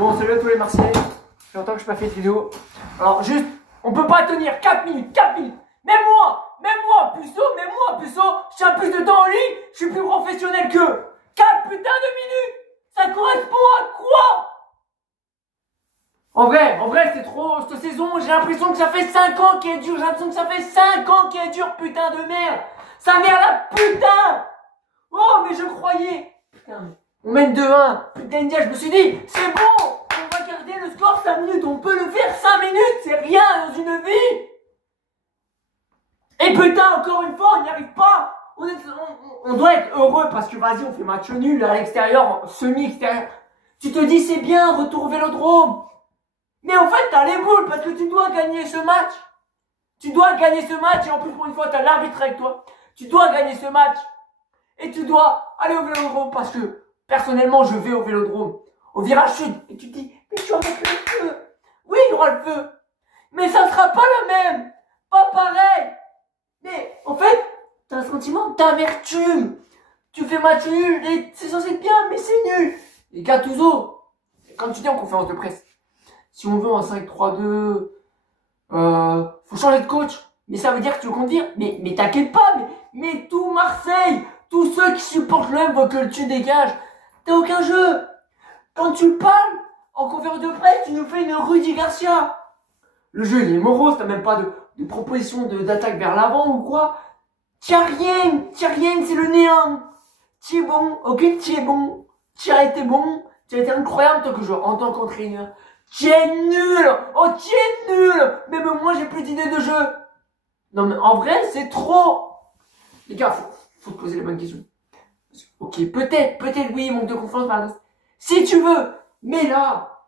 Bon, salut à tous les Marseillais. Ça fait longtemps que je n'ai pas fait de vidéo. Alors, juste, on peut pas tenir 4 minutes, 4 minutes. Même moi, puceau, je tiens plus de temps en lit, je suis plus professionnel que 4 putains de minutes. Ça correspond à quoi? En vrai, c'est trop, cette saison, j'ai l'impression que ça fait 5 ans qu'elle dure, putain de merde. Ça merde la putain. Oh, mais je croyais. Putain, on mène 2-1. Putain, je me suis dit, c'est bon, on va garder le score 5 minutes, on peut le faire 5 minutes, c'est rien dans une vie. Et putain, encore une fois, on n'y arrive pas. On doit être heureux parce que vas-y, on fait match nul à l'extérieur, semi-extérieur. Tu te dis, c'est bien, retour au Vélodrome. Mais en fait, t'as les boules parce que tu dois gagner ce match. Tu dois gagner ce match et en plus, pour une fois, t'as l'arbitre avec toi. Tu dois gagner ce match. Et tu dois aller au Vélodrome parce que, personnellement, je vais au Vélodrome. Au virage sud. Et tu te dis, mais tu vas mettre le feu. Oui, il y aura le feu. Mais ça sera pas la même. Pas pareil. Mais, en fait, t'as un sentiment d'amertume. Tu fais match nul et c'est censé être bien, mais c'est nul. Et Gattuso, quand tu dis en conférence de presse, si on veut un 5-3-2, faut changer de coach. Mais ça veut dire que tu veux qu'on dire, mais t'inquiète pas, mais tout Marseille, tous ceux qui supportent l'OM veulent que tu dégages. T'as aucun jeu. Quand tu parles, en conférence de presse, tu nous fais une Rudy Garcia. Le jeu, il est morose, t'as même pas de proposition d'attaque vers l'avant ou quoi. T'as rien, c'est le néant. T'es bon, ok, t'es bon. T'as été bon, t'as été incroyable en tant que joueur, en tant qu'entraîneur. T'es nul, oh t'es nul. Même moi, j'ai plus d'idées de jeu. Non mais en vrai, c'est trop. Les gars, faut te poser les bonnes questions. Ok, peut-être oui, manque de confiance par exemple. Si tu veux, mais là,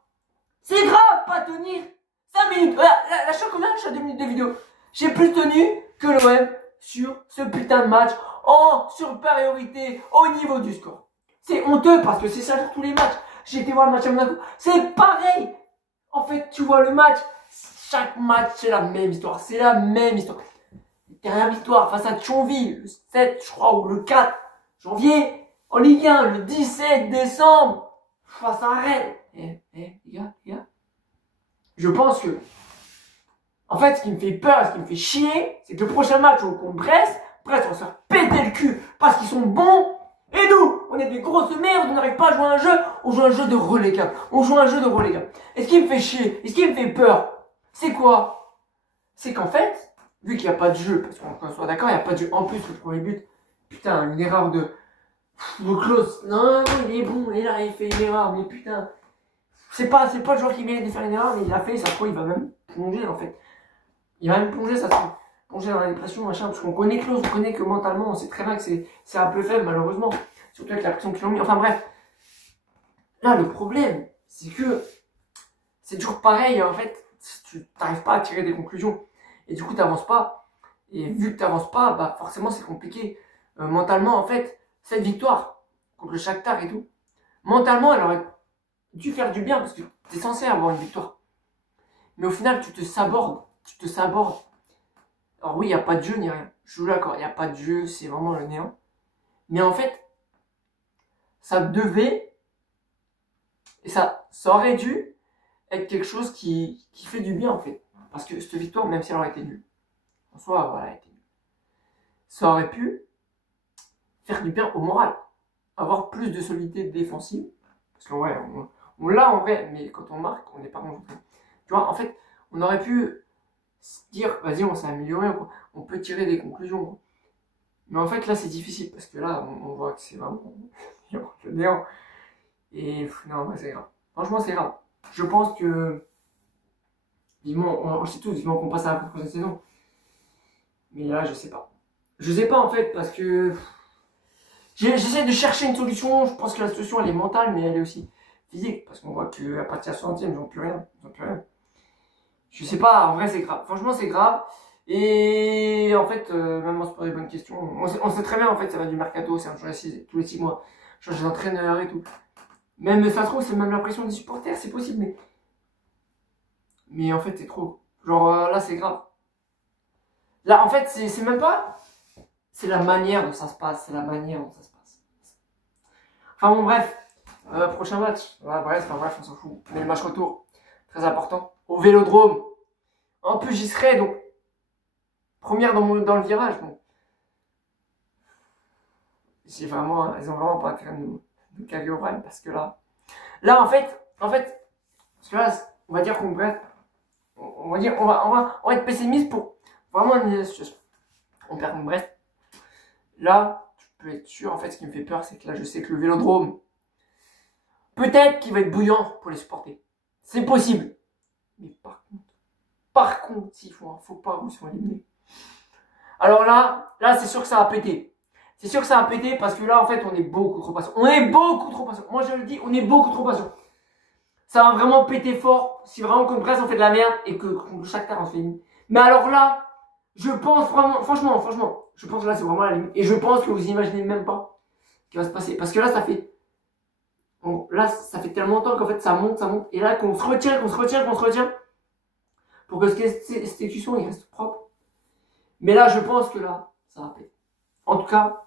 c'est grave, pas tenir 5 minutes. Là, je suis combien? Je suis à 2 minutes de vidéo. J'ai plus tenu que l'OM sur ce putain de match en supériorité au niveau du score. C'est honteux parce que c'est ça sur tous les matchs. J'ai été voir le match à Monaco. C'est pareil. En fait, tu vois le match. Chaque match, c'est la même histoire. C'est la même histoire. Dernière victoire face à Thionville, le 7, je crois, ou le 4 janvier. En Ligue 1, le 17 décembre, face à Rennes. Les gars. Je pense que, en fait, ce qui me fait peur, ce qui me fait chier, c'est que le prochain match contre Brest, on va se faire péter le cul parce qu'ils sont bons. Et nous, on est des grosses merdes, on n'arrive pas à jouer un jeu, on joue un jeu de relégable. Et ce qui me fait chier, et ce qui me fait peur, c'est quoi? C'est qu'en fait, vu qu'il n'y a pas de jeu, parce qu'on soit d'accord, il n'y a pas de jeu. En plus, le premier but, putain, une erreur de Klaus. Non, il est bon, il est là, il fait une erreur, mais putain. C'est pas le joueur qui mérite de faire une erreur, mais il l'a fait, ça se trouve, il va même plonger, en fait. Il va même plonger, ça se trouve. Plonger dans la dépression, machin, parce qu'on connaît Klaus, on connaît que mentalement, on sait très bien que c'est un peu faible, malheureusement. Surtout avec la pression qu'ils ont mis. Enfin bref. Là, le problème, c'est que c'est toujours pareil, en fait. Tu n'arrives pas à tirer des conclusions. Et du coup, t'avances pas. Et vu que t'avances pas, bah, forcément, c'est compliqué. Mentalement, en fait, cette victoire contre le Shakhtar et tout, mentalement, elle aurait dû faire du bien parce que t'es censé avoir une victoire. Mais au final, tu te sabordes. Alors oui, il n'y a pas de jeu ni rien. Je suis d'accord, il n'y a pas de jeu, c'est vraiment le néant. Mais en fait, ça devait, et ça aurait dû être quelque chose qui fait du bien en fait. Parce que cette victoire, même si elle aurait été nulle, en soi, voilà, elle a été nulle. Ça aurait pu faire du bien au moral. Avoir plus de solidité défensive. Parce que ouais, on l'a en vrai, mais quand on marque, on n'est pas concentré. Tu vois, en fait, on aurait pu se dire, vas-y, on s'est amélioré, quoi. On peut tirer des conclusions. Quoi. Mais en fait, là, c'est difficile, parce que là, on voit que c'est vraiment le néant. Et non, c'est grave. Franchement, c'est grave. Je pense que, vivement, on sait tous, vivement qu'on passe à la prochaine saison. Mais là, je sais pas. Je sais pas, en fait, parce que j'essaie de chercher une solution. Je pense que la solution, elle est mentale, mais elle est aussi physique. Parce qu'on voit qu'à partir de la 60e, ils n'ont plus rien. Je sais pas, en vrai, c'est grave. Franchement, c'est grave. Et en fait, même on se pose des bonnes questions. On sait très bien, en fait, ça va du mercato, c'est un changer tous les 6 mois. Changer d'entraîneur et tout. Même, ça se trouve, c'est même la pression des supporters, c'est possible, mais en fait, c'est trop. Genre, là, c'est grave. Là, en fait, c'est même pas... C'est la manière dont ça se passe, Enfin bon, bref. Prochain match. Brest, bref, on s'en fout. Mais le match retour, très important. Au Vélodrome. En plus, j'y serai, donc. Première dans le virage. Bon. Ils ont vraiment pas intérêt de nous caler au Rennes, parce que là, en fait, parce que là, on va dire qu'on Brest, on va être pessimiste pour vraiment une situation. On perd contre Brest. Là, tu peux être sûr, en fait, ce qui me fait peur, c'est que là, je sais que le Vélodrome, peut-être qu'il va être bouillant pour les supporter. C'est possible. Mais par contre, s'il faut pas où ils sont éliminés. Alors là, c'est sûr que ça va péter. C'est sûr que ça va péter parce que là, en fait, on est beaucoup trop patient. On est beaucoup trop patient. Moi, je le dis, on est beaucoup trop patient. Ça va vraiment péter fort si vraiment contre Brest on fait de la merde et que contre Shakhtar on se fait éliminer. Mais alors là, je pense vraiment, franchement, je pense que là c'est vraiment la limite. Et je pense que vous imaginez même pas ce qui va se passer. Parce que là, ça fait tellement longtemps qu'en fait ça monte. Et là, qu'on se retient pour que cette exécution il reste propre. Mais là, je pense que là, ça va péter. En tout cas,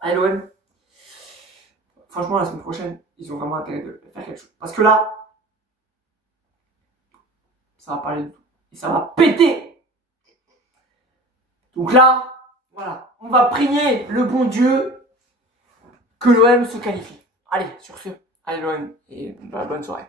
à l'OM, franchement, la semaine prochaine, ils ont vraiment intérêt de faire quelque chose. Parce que là, ça va pas aller du tout. Et ça va péter. Donc là, voilà. On va prier le bon Dieu que l'OM se qualifie. Allez, sur ce, allez l'OM et bonne soirée.